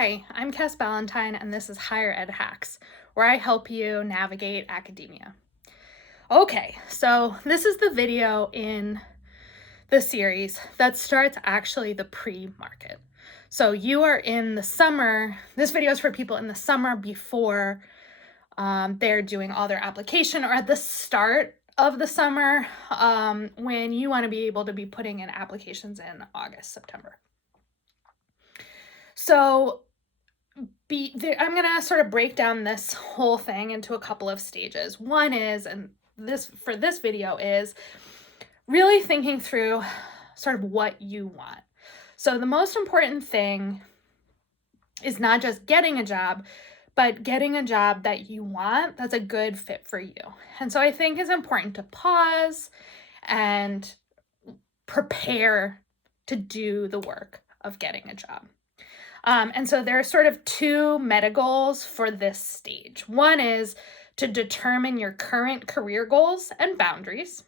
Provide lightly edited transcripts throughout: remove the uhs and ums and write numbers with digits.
Hi, I'm Cass Ballantyne, and this is Higher Ed Hacks, where I help you navigate academia. Okay, so this is the video in the series that starts actually the pre-market. So you are in the summer. This video is for people in the summer before they're doing all their application, or at the start of the summer when you want to be able to be putting in applications in August, September. So I'm going to sort of break down this whole thing into a couple of stages. One is, and for this video is really thinking through sort of what you want. So the most important thing is not just getting a job, but getting a job that you want that's a good fit for you. And so I think it's important to pause and prepare to do the work of getting a job. And so there are sort of two meta goals for this stage. One is to determine your current career goals and boundaries.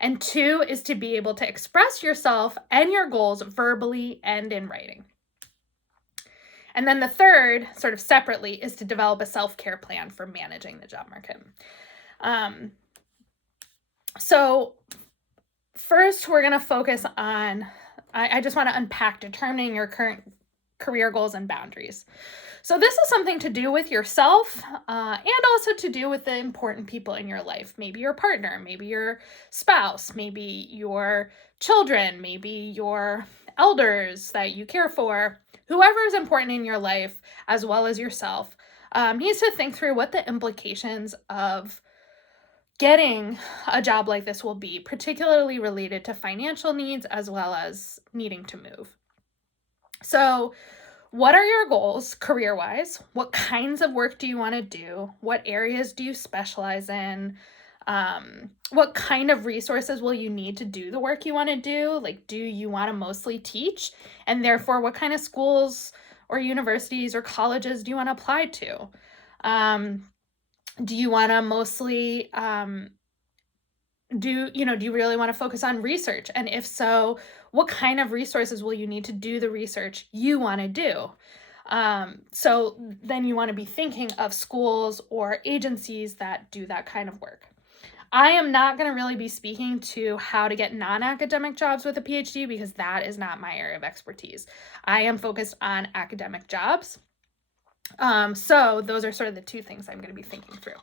And two is to be able to express yourself and your goals verbally and in writing. And then the third, sort of separately, is to develop a self-care plan for managing the job market. So first, we're going to focus on, I just want to unpack determining your current career goals and boundaries. So this is something to do with yourself and also to do with the important people in your life. Maybe your partner, maybe your spouse, maybe your children, maybe your elders that you care for. Whoever is important in your life, as well as yourself, needs to think through what the implications of getting a job like this will be, particularly related to financial needs as well as needing to move. So what are your goals career-wise? What kinds of work do you want to do? What areas do you specialize in? What kind of resources will you need to do the work you want to do? Like, do you want to mostly teach? And therefore, what kind of schools or universities or colleges do you want to apply to? Do you want to mostly do you really want to focus on research? And if so, what kind of resources will you need to do the research you want to do? So then you want to be thinking of schools or agencies that do that kind of work. I am not going to really be speaking to how to get non-academic jobs with a PhD because that is not my area of expertise. I am focused on academic jobs. So those are sort of the two things I'm going to be thinking through.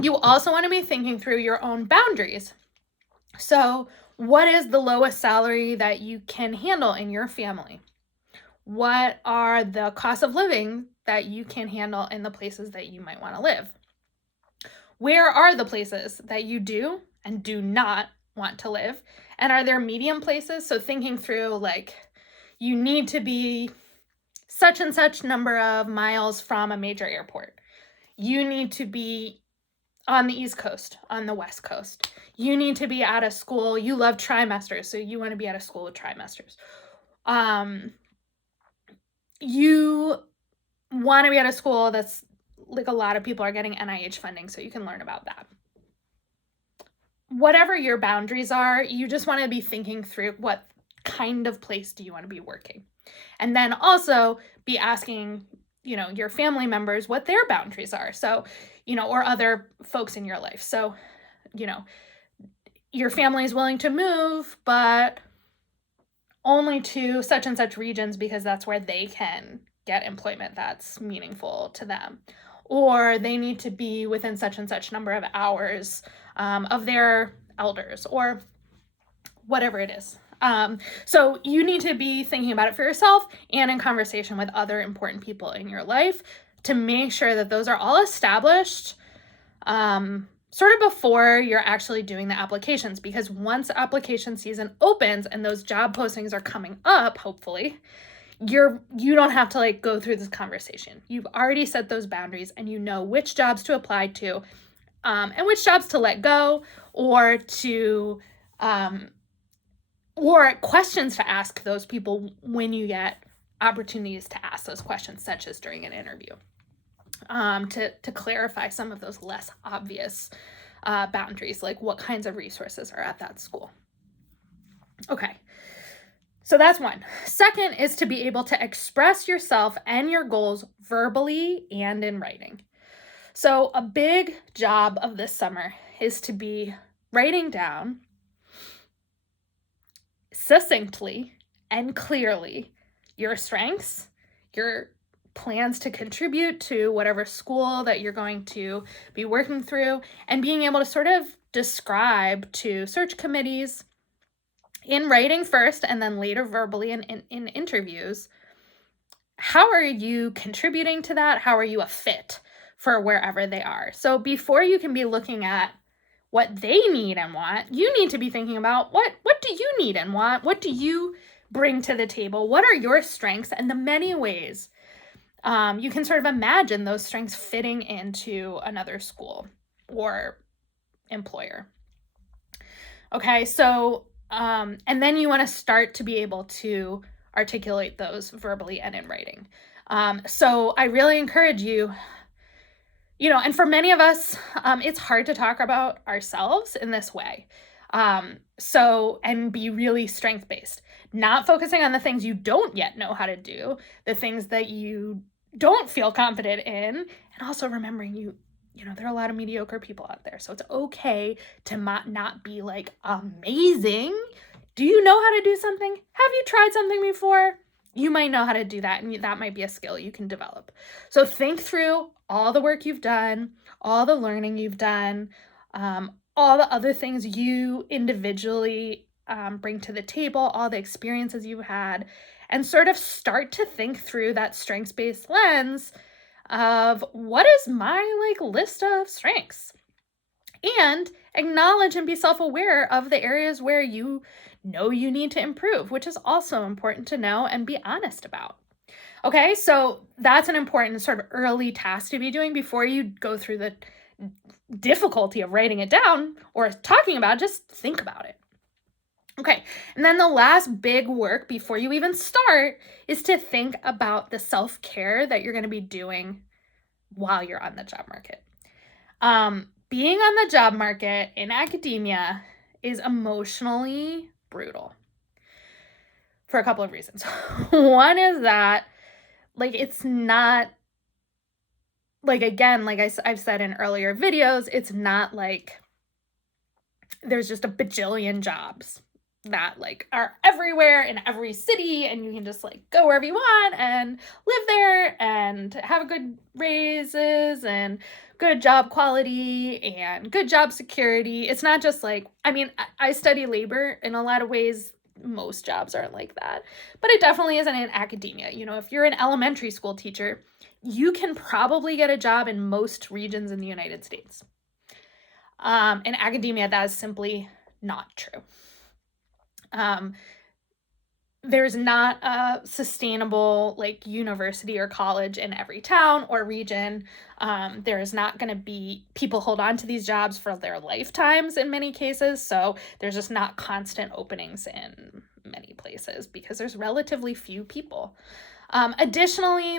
You also want to be thinking through your own boundaries. So what is the lowest salary that you can handle in your family? What are the costs of living that you can handle in the places that you might want to live? Where are the places that you do and do not want to live? And are there medium places? So thinking through, like, you need to be such and such number of miles from a major airport. You need to be on the East Coast, on the West Coast. You need to be at a school. You love trimesters, so you want to be at a school with trimesters. You want to be at a school that's like a lot of people are getting NIH funding, so you can learn about that. Whatever your boundaries are, you just want to be thinking through what kind of place do you want to be working. And then also be asking, your family members what their boundaries are. So, or other folks in your life. So, your family is willing to move, but only to such and such regions because that's where they can get employment that's meaningful to them. Or they need to be within such and such number of hours of their elders, or whatever it is. So you need to be thinking about it for yourself and in conversation with other important people in your life to make sure that those are all established sort of before you're actually doing the applications, because once application season opens and those job postings are coming up, hopefully, you don't have to go through this conversation. You've already set those boundaries and you know which jobs to apply to and which jobs to let go, or to or questions to ask those people when you get opportunities to ask those questions, such as during an interview, to clarify some of those less obvious boundaries, like what kinds of resources are at that school. Okay, So that's one. Second is to be able to express yourself and your goals verbally and in writing. So a big job of this summer is to be writing down succinctly and clearly your strengths, your plans to contribute to whatever school that you're going to be working through, and being able to sort of describe to search committees in writing first and then later verbally in interviews, how are you contributing to that? How are you a fit for wherever they are? So before you can be looking at what they need and want, you need to be thinking about what do you need and want? What do you bring to the table? What are your strengths? And the many ways you can sort of imagine those strengths fitting into another school or employer. Okay, so and then you want to start to be able to articulate those verbally and in writing. So I really encourage you, and for many of us, it's hard to talk about ourselves in this way. And be really strength-based, not focusing on the things you don't yet know how to do, the things that you don't feel confident in, and also remembering there are a lot of mediocre people out there. So it's okay to not be like amazing. Do you know how to do something? Have you tried something before? You might know how to do that, and that might be a skill you can develop. So think through all the work you've done, all the learning you've done, all the other things you individually bring to the table, all the experiences you've had, and sort of start to think through that strengths-based lens of what is my list of strengths, and acknowledge and be self-aware of the areas where you know you need to improve, which is also important to know and be honest about. Okay, so that's an important sort of early task to be doing before you go through the difficulty of writing it down or talking about it. Just think about it. Okay, and then the last big work before you even start is to think about the self-care that you're going to be doing while you're on the job market. Being on the job market in academia is emotionally brutal for a couple of reasons. One is that, it's not, again, I've said in earlier videos, it's not like there's just a bajillion jobs that are everywhere in every city, and you can just go wherever you want and live there and have good raises and good job quality and good job security. It's not just I study labor. In a lot of ways, most jobs aren't like that, but it definitely isn't in academia. If you're an elementary school teacher, you can probably get a job in most regions in the United States. In academia, that is simply not true. There's not a sustainable university or college in every town or region. There is not going to be people hold on to these jobs for their lifetimes in many cases. So there's just not constant openings in many places because there's relatively few people. Additionally,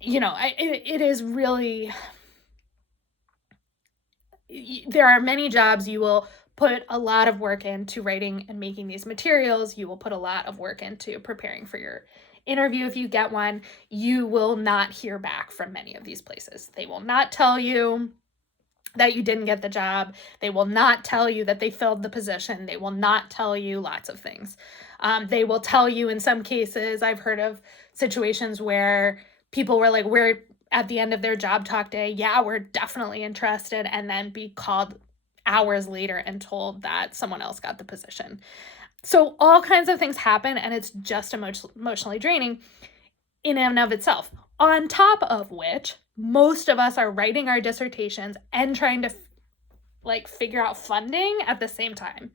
it is really, there are many jobs you will put a lot of work into writing and making these materials. You will put a lot of work into preparing for your interview if you get one. You will not hear back from many of these places. They will not tell you that you didn't get the job. They will not tell you that they filled the position. They will not tell you lots of things. They will tell you, in some cases, I've heard of situations where people were we're at the end of their job talk day, yeah, we're definitely interested, and then be called hours later and told that someone else got the position. So all kinds of things happen, and it's just emotionally draining in and of itself. On top of which, most of us are writing our dissertations and trying to figure out funding at the same time.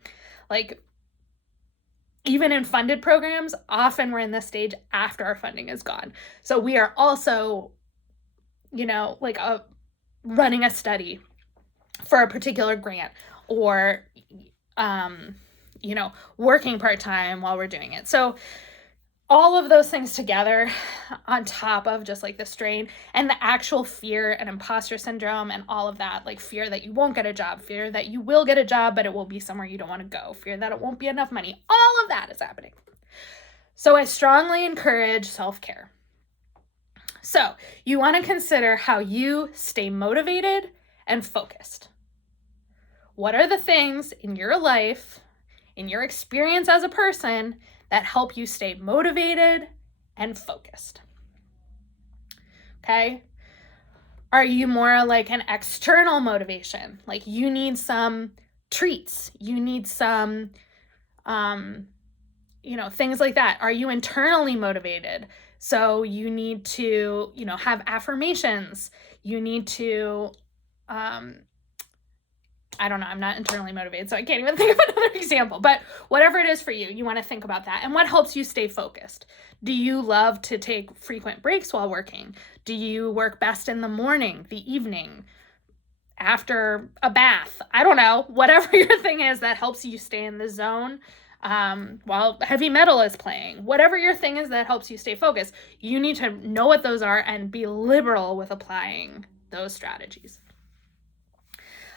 Even in funded programs, often we're in this stage after our funding is gone. So we are also, running a study for a particular grant, or, working part-time while we're doing it. So all of those things together on top of just like the strain and the actual fear and imposter syndrome and all of that, like fear that you won't get a job, fear that you will get a job, but it will be somewhere you don't want to go, fear that it won't be enough money, all of that is happening. So I strongly encourage self-care. So you want to consider how you stay motivated and focused. What are the things in your life, in your experience as a person, that help you stay motivated and focused? Okay? Are you more like an external motivation? Like you need some treats, you need some, things like that. Are you internally motivated? So you need to, have affirmations. You need to, I don't know, I'm not internally motivated, so I can't even think of another example, but whatever it is for you, you want to think about that. And what helps you stay focused? Do you love to take frequent breaks while working? Do you work best in the morning, the evening, after a bath? I don't know, whatever your thing is that helps you stay in the zone while heavy metal is playing. Whatever your thing is that helps you stay focused, you need to know what those are and be liberal with applying those strategies.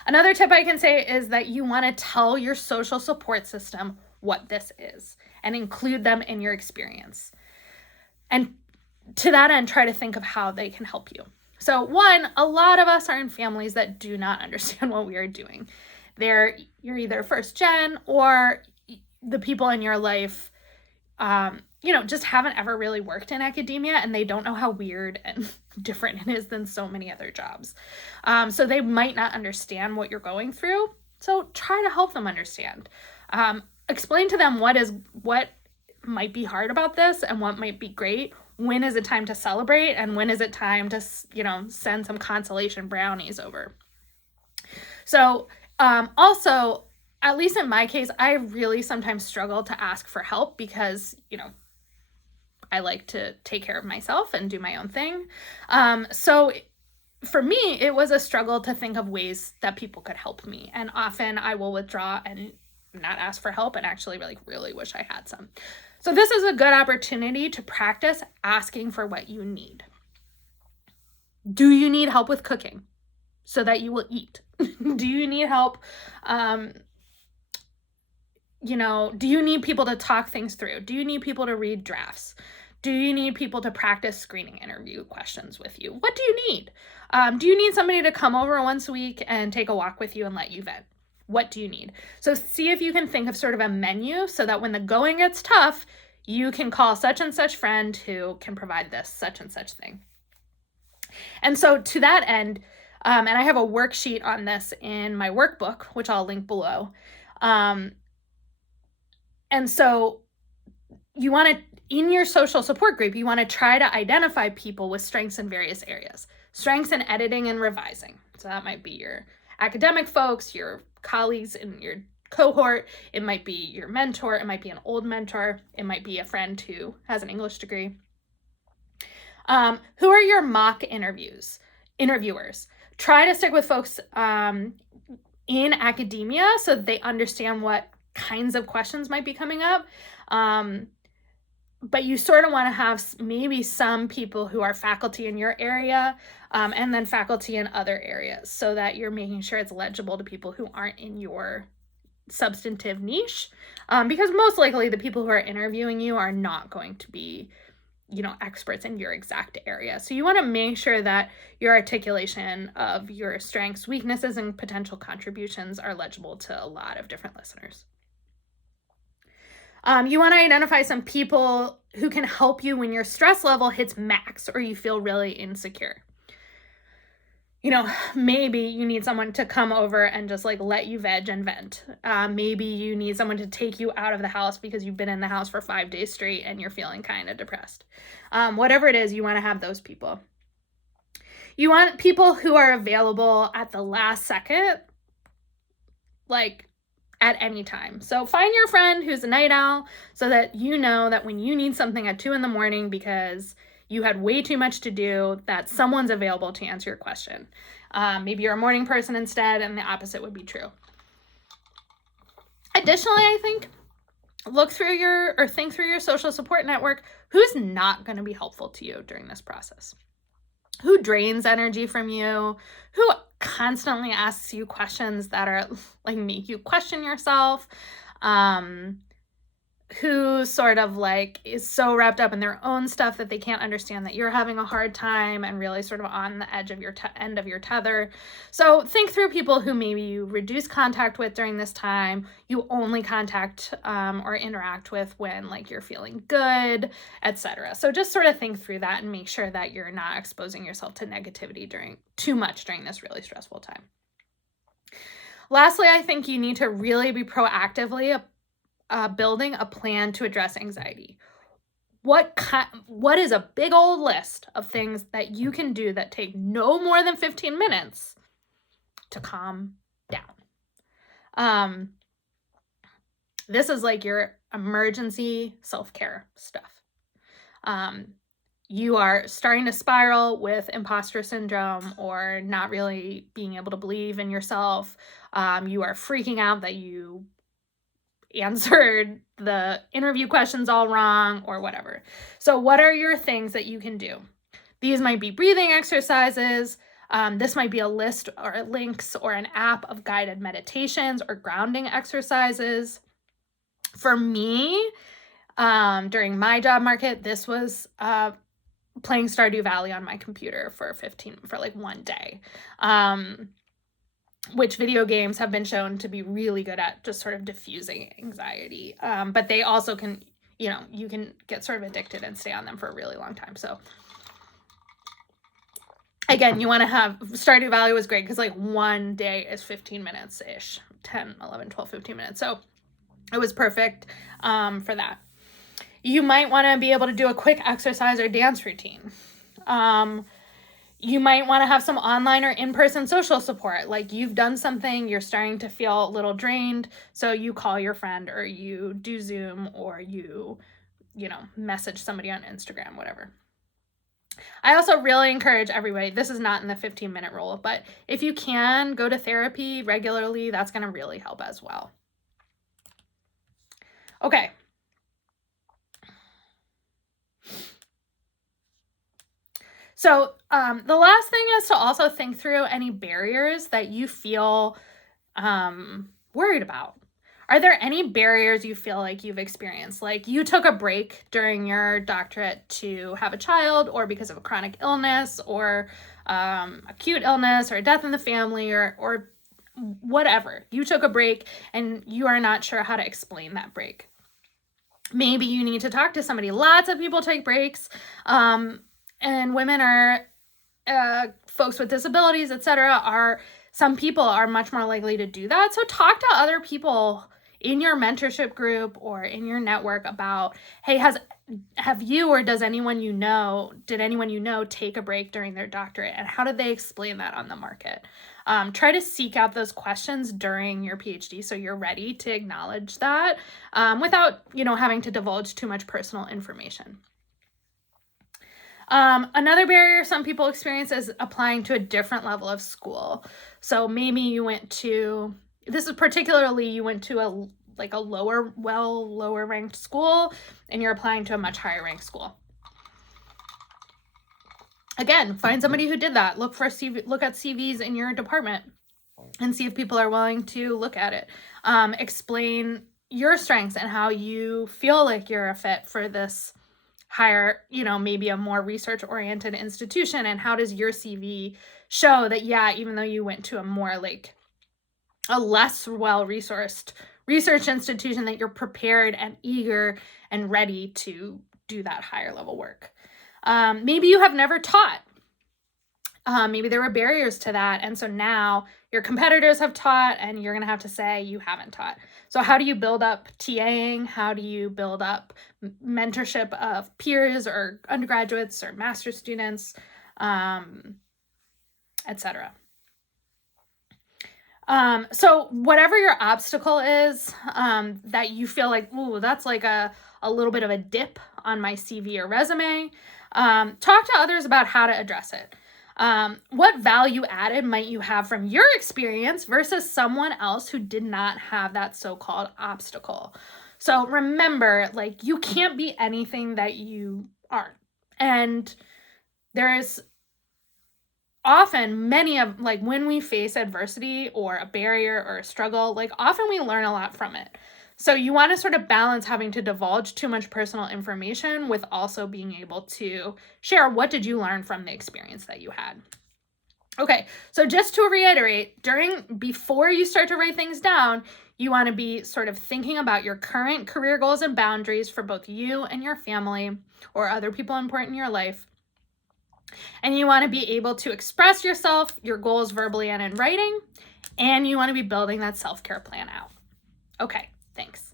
Another tip I can say is that you want to tell your social support system what this is and include them in your experience. And to that end, try to think of how they can help you. So one, a lot of us are in families that do not understand what we are doing. You're either first gen or the people in your life, just haven't ever really worked in academia and they don't know how weird and different it is than so many other jobs. So they might not understand what you're going through. So try to help them understand. Explain to them what might be hard about this and what might be great. When is it time to celebrate? And when is it time to, send some consolation brownies over? So also, at least in my case, I really sometimes struggle to ask for help because, I like to take care of myself and do my own thing. So for me, it was a struggle to think of ways that people could help me. And often I will withdraw and not ask for help and actually really wish I had some. So this is a good opportunity to practice asking for what you need. Do you need help with cooking so that you will eat? Do you need help? Do you need people to talk things through? Do you need people to read drafts? Do you need people to practice screening interview questions with you? What do you need? Do you need somebody to come over once a week and take a walk with you and let you vent? What do you need? So see if you can think of sort of a menu so that when the going gets tough, you can call such and such friend who can provide this such and such thing. And so to that end, and I have a worksheet on this in my workbook, which I'll link below. And so you want to, in your social support group, you want to try to identify people with strengths in various areas. Strengths in editing and revising. So that might be your academic folks, your colleagues in your cohort. It might be your mentor. It might be an old mentor. It might be a friend who has an English degree. Who are your mock interviewers? Try to stick with folks in academia so that they understand what kinds of questions might be coming up. But you sort of want to have maybe some people who are faculty in your area and then faculty in other areas so that you're making sure it's legible to people who aren't in your substantive niche. Because most likely the people who are interviewing you are not going to be, experts in your exact area. So you want to make sure that your articulation of your strengths, weaknesses, and potential contributions are legible to a lot of different listeners. You want to identify some people who can help you when your stress level hits max or you feel really insecure. Maybe you need someone to come over and just let you veg and vent. Maybe you need someone to take you out of the house because you've been in the house for 5 days straight and you're feeling kind of depressed. Whatever it is, you want to have those people. You want people who are available at the last second, at any time. So find your friend who's a night owl so that you know that when you need something at 2 a.m. because you had way too much to do, that someone's available to answer your question. Maybe you're a morning person instead, and the opposite would be true. Additionally, I think think through your social support network. Who's not going to be helpful to you during this process? Who drains energy from you? Who constantly asks you questions that are like make you question yourself? Who sort of like is so wrapped up in their own stuff that they can't understand that you're having a hard time and really sort of on the edge of your end of your tether. So think through people who maybe you reduce contact with during this time, you only contact or interact with when like you're feeling good, etc. So just sort of think through that and make sure that you're not exposing yourself to negativity too much during this really stressful time. Lastly, I think you need to really be proactively building a plan to address anxiety. What is a big old list of things that you can do that take no more than 15 minutes to calm down? This is like your emergency self-care stuff. You are starting to spiral with imposter syndrome or not really being able to believe in yourself. You are freaking out that you answered the interview questions all wrong or whatever. So what are your things that you can do? These might be breathing exercises. This might be a list or links or an app of guided meditations or grounding exercises. For me, during my job market, this was playing Stardew Valley on my computer for like one day. Which video games have been shown to be really good at just sort of diffusing anxiety. But they also can, you can get sort of addicted and stay on them for a really long time. So again, you want to have Stardew Valley was great because like one day is 15 minutes-ish, 10, 11, 12, 15 minutes. So it was perfect for that. You might want to be able to do a quick exercise or dance routine. You might want to have some online or in-person social support. Like you've done something, you're starting to feel a little drained, so you call your friend or you do Zoom or you message somebody on Instagram, whatever. I also really encourage everybody, this is not in the 15-minute rule, but if you can go to therapy regularly, that's going to really help as well. Okay. So the last thing is to also think through any barriers that you feel worried about. Are there any barriers you feel like you've experienced? Like you took a break during your doctorate to have a child or because of a chronic illness or acute illness or a death in the family or whatever. You took a break and you are not sure how to explain that break. Maybe you need to talk to somebody. Lots of people take breaks. And women are, folks with disabilities, etc. Some people are much more likely to do that. So talk to other people in your mentorship group or in your network about, hey, have you or did anyone you know take a break during their doctorate, and how did they explain that on the market? Try to seek out those questions during your PhD so you're ready to acknowledge that without having to divulge too much personal information. Another barrier some people experience is applying to a different level of school. So maybe you went to a lower ranked school and you're applying to a much higher ranked school. Again, find somebody who did that. Look at CVs in your department and see if people are willing to look at it. Explain your strengths and how you feel like you're a fit for this higher, maybe a more research-oriented institution, and how does your CV show that, even though you went to a more like a less well-resourced research institution, that you're prepared and eager and ready to do that higher level work. Maybe you have never taught. Maybe there were barriers to that, and so now your competitors have taught and you're going to have to say you haven't taught. So how do you build up TAing? How do you build up mentorship of peers or undergraduates or master's students, etc.? So whatever your obstacle is that you feel like, ooh, that's like a little bit of a dip on my CV or resume, talk to others about how to address it. What value added might you have from your experience versus someone else who did not have that so-called obstacle? So remember, like, you can't be anything that you aren't. And there's often many of, like, when we face adversity or a barrier or a struggle, like, often we learn a lot from it. So you want to sort of balance having to divulge too much personal information with also being able to share what did you learn from the experience that you had. Okay, so just to reiterate, before you start to write things down, you want to be sort of thinking about your current career goals and boundaries for both you and your family or other people important in your life. And you want to be able to express yourself, your goals verbally and in writing, and you want to be building that self-care plan out. Okay, thanks.